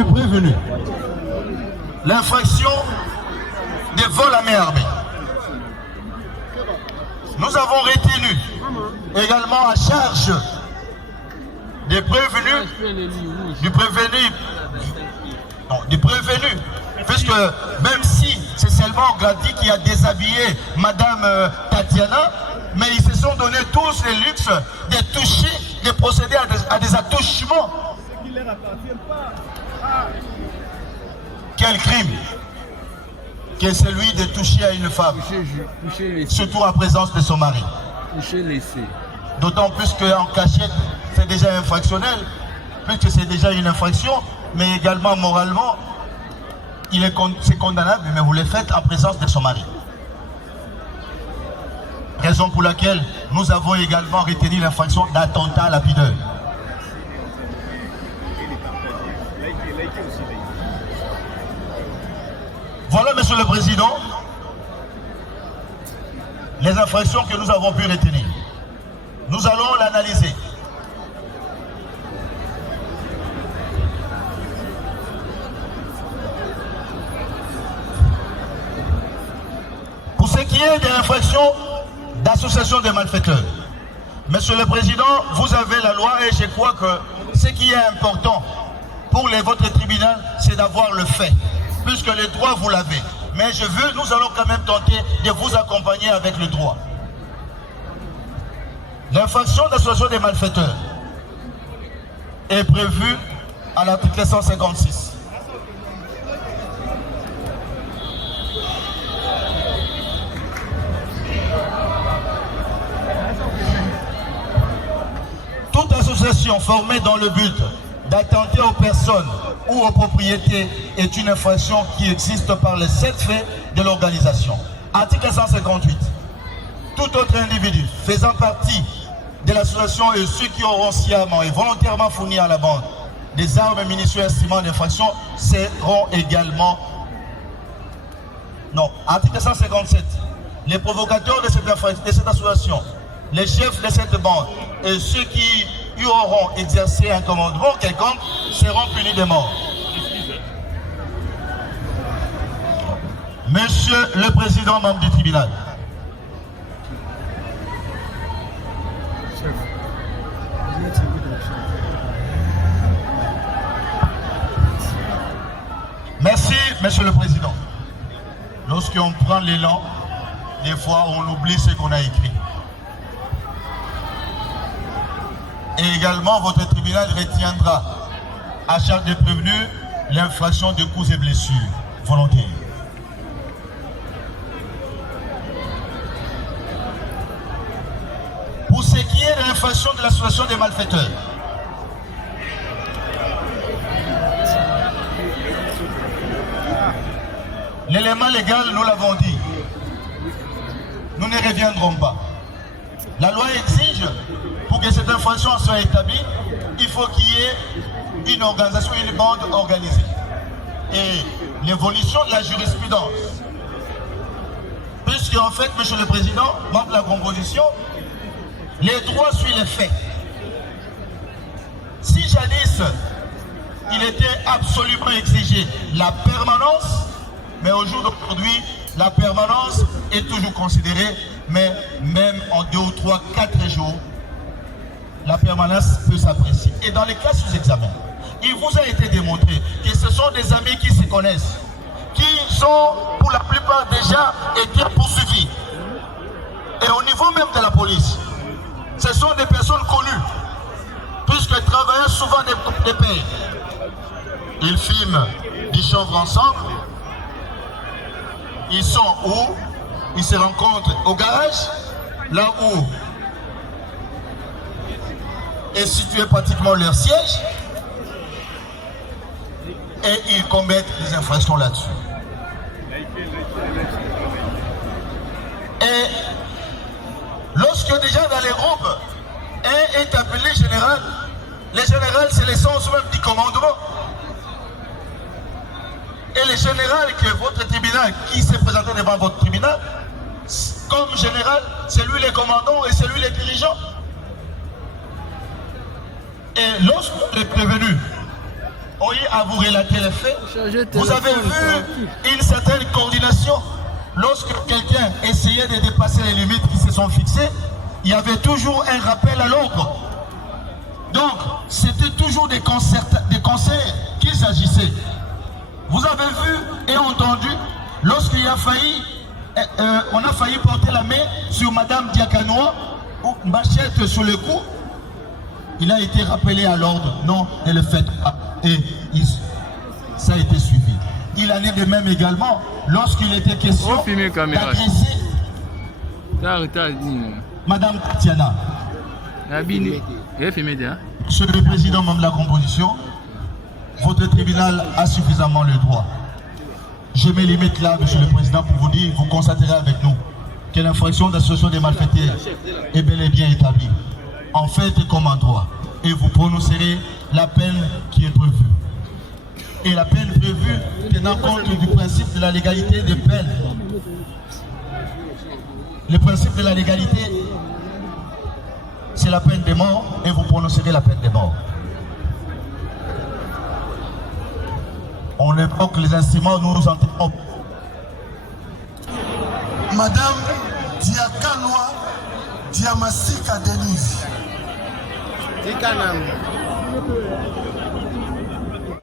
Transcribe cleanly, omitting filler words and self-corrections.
le prévenu. L'infraction de vol à main armée. Nous avons retenu également à charge des prévenus, du prévenu, puisque même si c'est seulement Grady qui a déshabillé Madame Tatiana, mais ils se sont donné tous le luxe de toucher, de procéder à des attouchements. Quel crime que celui de toucher à une femme, surtout en présence de son mari. D'autant plus qu'en cachette, c'est déjà infractionnel, puisque c'est déjà une infraction, mais également moralement, c'est condamnable, mais vous le faites en présence de son mari. Raison pour laquelle nous avons également retenu l'infraction d'attentat à la pudeur. Voilà, Monsieur le Président, les infractions que nous avons pu retenir. Nous allons l'analyser. Pour ce qui est de l'infraction d'association de malfaiteurs, Monsieur le Président, vous avez la loi et je crois que ce qui est important pour votre tribunal, c'est d'avoir le fait, puisque le droit vous l'avez. Mais nous allons quand même tenter de vous accompagner avec le droit. L'infraction d'association des malfaiteurs est prévue à l'article 156. Toute association formée dans le but d'attenter aux personnes ou aux propriétés est une infraction qui existe par les 7 faits de l'organisation. Article 158. Tout autre individu faisant partie de l'association et ceux qui auront sciemment et volontairement fourni à la bande des armes, munitions et instruments d'infraction seront également... Non, article 157. Les provocateurs de cette association, les chefs de cette bande et ceux qui y auront exercé un commandement quelconque seront punis de mort. Monsieur le Président, membre du tribunal, merci, Monsieur le Président. Lorsqu'on prend l'élan, des fois on oublie ce qu'on a écrit. Et également, votre tribunal retiendra à charge des prévenus l'infraction de coups et blessures volontaires. Pour ce qui est de l'infraction de l'association des malfaiteurs, l'élément légal, nous l'avons dit, nous ne reviendrons pas. La loi exige, pour que cette infraction soit établie, il faut qu'il y ait une organisation, une bande organisée. Et l'évolution de la jurisprudence, puisque en fait, Monsieur le Président, membre de la composition, les droits suivent les faits. Si jadis, il était absolument exigé la permanence, mais au jour d'aujourd'hui, la permanence est toujours considérée, mais même en 2 ou 3, 4 jours, la permanence peut s'apprécier. Et dans les cas sous examen, il vous a été démontré que ce sont des amis qui se connaissent, qui sont pour la plupart déjà été poursuivis. Et au niveau même de la police, ce sont des personnes connues, puisqu'elles travaillent souvent des pairs. Ils filment des chanvres ensemble. Ils sont où? Ils se rencontrent au garage, là où est situé pratiquement leur siège, et ils commettent des infractions là-dessus. Et lorsque déjà dans les groupes, un est appelé général, le général c'est l'essence même du commandement. Et le général que votre tribunal, qui s'est présenté devant votre tribunal, comme général, c'est lui le commandant et c'est lui le dirigeant. Et lorsque les prévenus oui, à vous relater les faits. Vous avez vu une certaine coordination. Lorsque quelqu'un essayait de dépasser les limites qui se sont fixées, il y avait toujours un rappel à l'ordre. Donc, c'était toujours des conseils qu'il s'agissait. Vous avez vu et entendu, lorsqu'il a failli, on a failli porter la main sur Madame Diakanoa, ou machette sur le cou, il a été rappelé à l'ordre. Non, ne le faites pas. Et ça a été suivi. Il en est de même également lorsqu'il était question d'agresser Madame Tatiana. Monsieur le Président, membre de la composition, votre tribunal a suffisamment le droit. Je me limite là, Monsieur le Président, pour vous dire, vous constaterez avec nous que l'infraction d'association des malfaiteurs est bel et bien établie, en fait et comme en droit. Et vous prononcerez la peine qui est prévue. Et la peine prévue tenant compte du principe de la légalité des peines. Le principe de la légalité, c'est la peine de mort, et vous prononcerez la peine de mort. On évoque les instruments, nous nous entendons. Madame Diakanoa Diamasika Denise.